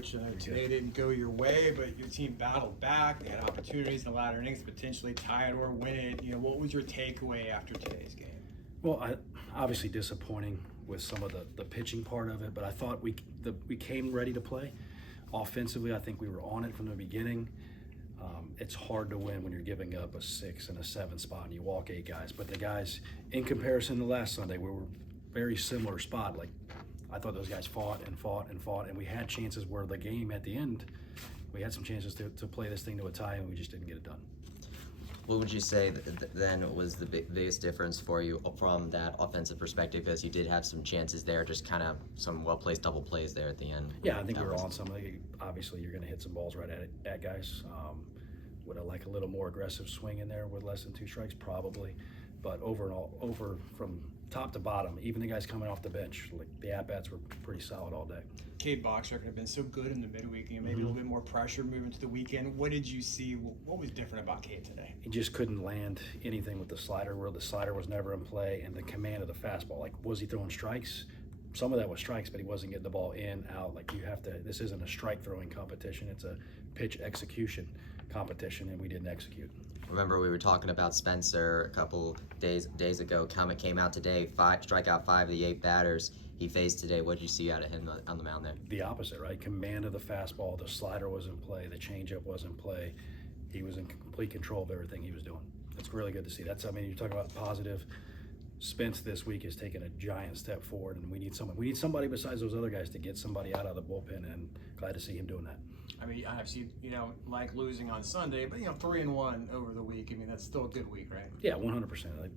Today didn't go your way, but your team battled back. They had opportunities in the latter innings to potentially tie it or win it. What was your takeaway after today's game? Well, obviously disappointing with some of the pitching part of it, but I thought we came ready to play. Offensively, I think we were on it from the beginning. It's hard to win when you're giving up a 6 and a 7 spot and you walk 8 guys. But the guys, in comparison to last Sunday, we were very similar spot. Like, I thought those guys fought and fought and fought, and we had chances where the game at the end, we had some chances to play this thing to a tie, and we just didn't get it done. What would you say then was the biggest difference for you from that offensive perspective? Because you did have some chances there, just kind of some well-placed double plays there at the end. Yeah, I think we were on something. Obviously, you're going to hit some balls right at guys. Would I like a little more aggressive swing in there with less than 2 strikes? Probably. But over from top to bottom, even the guys coming off the bench, like the at-bats were pretty solid all day. Cade Boxer have been so good in the midweek, maybe a little bit more pressure moving to the weekend. What did you see? What was different about Cade today? He just couldn't land anything with the slider, where the slider was never in play, and the command of the fastball. Like, was he throwing strikes? Some of that was strikes, but he wasn't getting the ball in, out. Like, you have to, this isn't a strike throwing competition, it's a pitch execution competition, and we didn't execute. Remember, we were talking about Spencer a couple days ago. Came out today, strike out 5 of the 8 batters he faced today. What did you see out of him on the mound there? The opposite, right? Command of the fastball, the slider was in play, the changeup was in play. He was in complete control of everything he was doing. It's really good to see. That's, I mean, you're talking about positive. Spence this week has taken a giant step forward, and we need somebody besides those other guys to get somebody out of the bullpen, and glad to see him doing that. I mean, obviously, like losing on Sunday, but 3-1 over the week. I mean, that's still a good week, right? Yeah, 100%.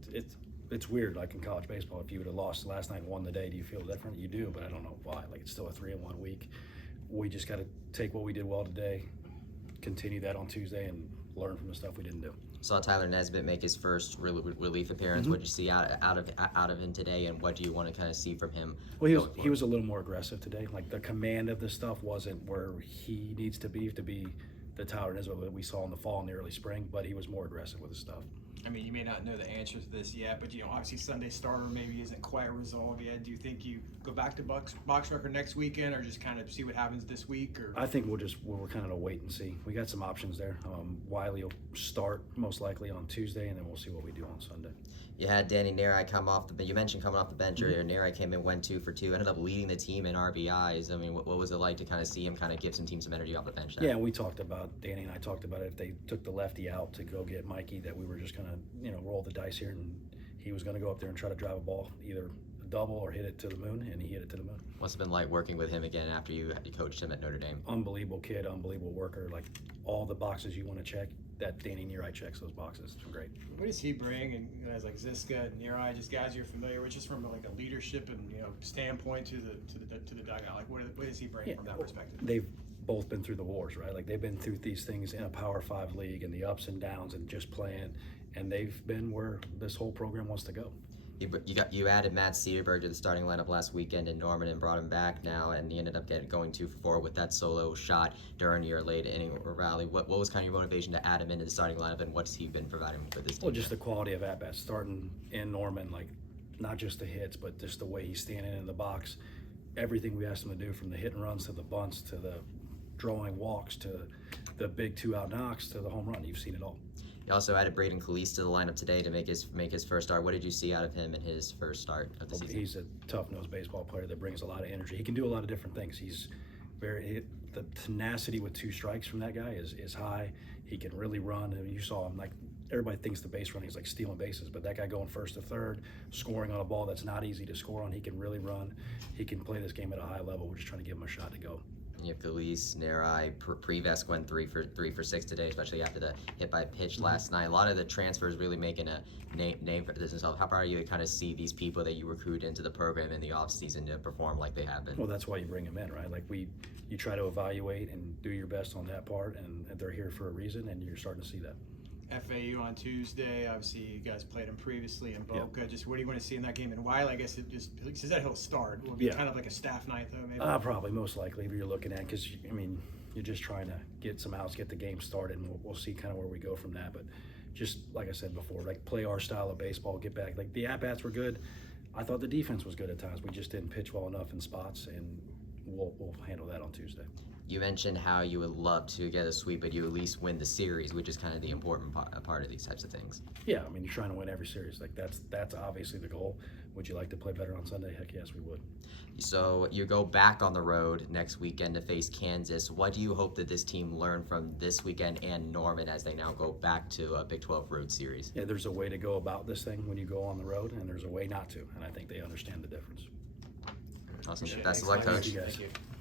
It's weird, like in college baseball, if you would have lost last night and won the day, do you feel different? You do, but I don't know why. Like, it's still a 3-1 week. We just got to take what we did well today, continue that on Tuesday, and learn from the stuff we didn't do. Saw Tyler Nesbitt make his first relief appearance. What did you see out of him today, and what do you want to kind of see from him? Well, he was a little more aggressive today. Like, the command of the stuff wasn't where he needs to be the Tyler Nesbitt that we saw in the fall and the early spring, but he was more aggressive with his stuff. I mean, you may not know the answer to this yet, but obviously Sunday starter maybe isn't quite resolved yet. Do you think you go back to box record next weekend, or just kind of see what happens this week? Or I think we're kind of wait and see. We got some options there. Wiley will start most likely on Tuesday, and then we'll see what we do on Sunday. You had Danny Nerai come off the bench. You mentioned coming off the bench earlier. Nerai came in, went 2 for 2, ended up leading the team in RBIs. I mean, what was it like to kind of see him kind of give some team some energy off the bench there? Yeah, we talked about, Danny and I talked about it, if they took the lefty out to go get Mikey, that we were just going to, roll the dice here, and he was going to go up there and try to drive a ball, either a double or hit it to the moon, and he hit it to the moon. Must have been like working with him again after you coached him at Notre Dame. Unbelievable kid, unbelievable worker. Like, all the boxes you want to check, that Danny Nerai checks those boxes. It's great. What does he bring? And guys like Ziska and Nerai, just guys you're familiar with, just from like a leadership and standpoint to the dugout. Like, what does he bring from that perspective? They've both been through the wars, right? Like, they've been through these things in a Power 5 league and the ups and downs and just playing, and they've been where this whole program wants to go. You added Matt Searberg to the starting lineup last weekend in Norman and brought him back now, and he ended up going 2 for 4 with that solo shot during your late inning rally. What was kind of your motivation to add him into the starting lineup, and what's he been providing for this team? Well, just the quality of at-bats. Starting in Norman, like, not just the hits, but just the way he's standing in the box. Everything we asked him to do, from the hit and runs to the bunts to the drawing walks to the big 2-out knocks to the home run. You've seen it all. You also added Braden Calise to the lineup today to make his first start. What did you see out of him in his first start of the season? He's a tough-nosed baseball player that brings a lot of energy. He can do a lot of different things. The tenacity with 2 strikes from that guy is high. He can really run. I mean, you saw him, like, everybody thinks the base running is like stealing bases, but that guy going first to third, scoring on a ball that's not easy to score on, he can really run. He can play this game at a high level. We're just trying to give him a shot to go. You have Calise, Nerai, Prevesk went 3 for 6 today, especially after the hit by pitch last night. A lot of the transfers really making a name for this themselves. How proud are you to kind of see these people that you recruit into the program in the offseason to perform like they have been? Well, that's why you bring them in, right? Like, you try to evaluate and do your best on that part, and they're here for a reason, and you're starting to see that. FAU on Tuesday. Obviously, you guys played him previously in Boca. Yep. Just what do you want to see in that game? And Wiley, I guess it just says that he'll start. Will it be kind of like a staff night, though, maybe? Probably, most likely, if you're looking at, because, I mean, you're just trying to get some outs, get the game started, and we'll see kind of where we go from that. But just like I said before, like, play our style of baseball, get back. Like, the at-bats were good. I thought the defense was good at times. We just didn't pitch well enough in spots, and we'll handle that on Tuesday. You mentioned how you would love to get a sweep, but you at least win the series, which is kind of the important part of these types of things. Yeah, I mean, you're trying to win every series. Like that's obviously the goal. Would you like to play better on Sunday? Heck yes, we would. So you go back on the road next weekend to face Kansas. What do you hope that this team learned from this weekend and Norman as they now go back to a Big 12 road series? Yeah, there's a way to go about this thing when you go on the road, and there's a way not to, and I think they understand the difference. Awesome. Appreciate it. Best of luck, Thanks, Coach. Thank you, guys. Thank you.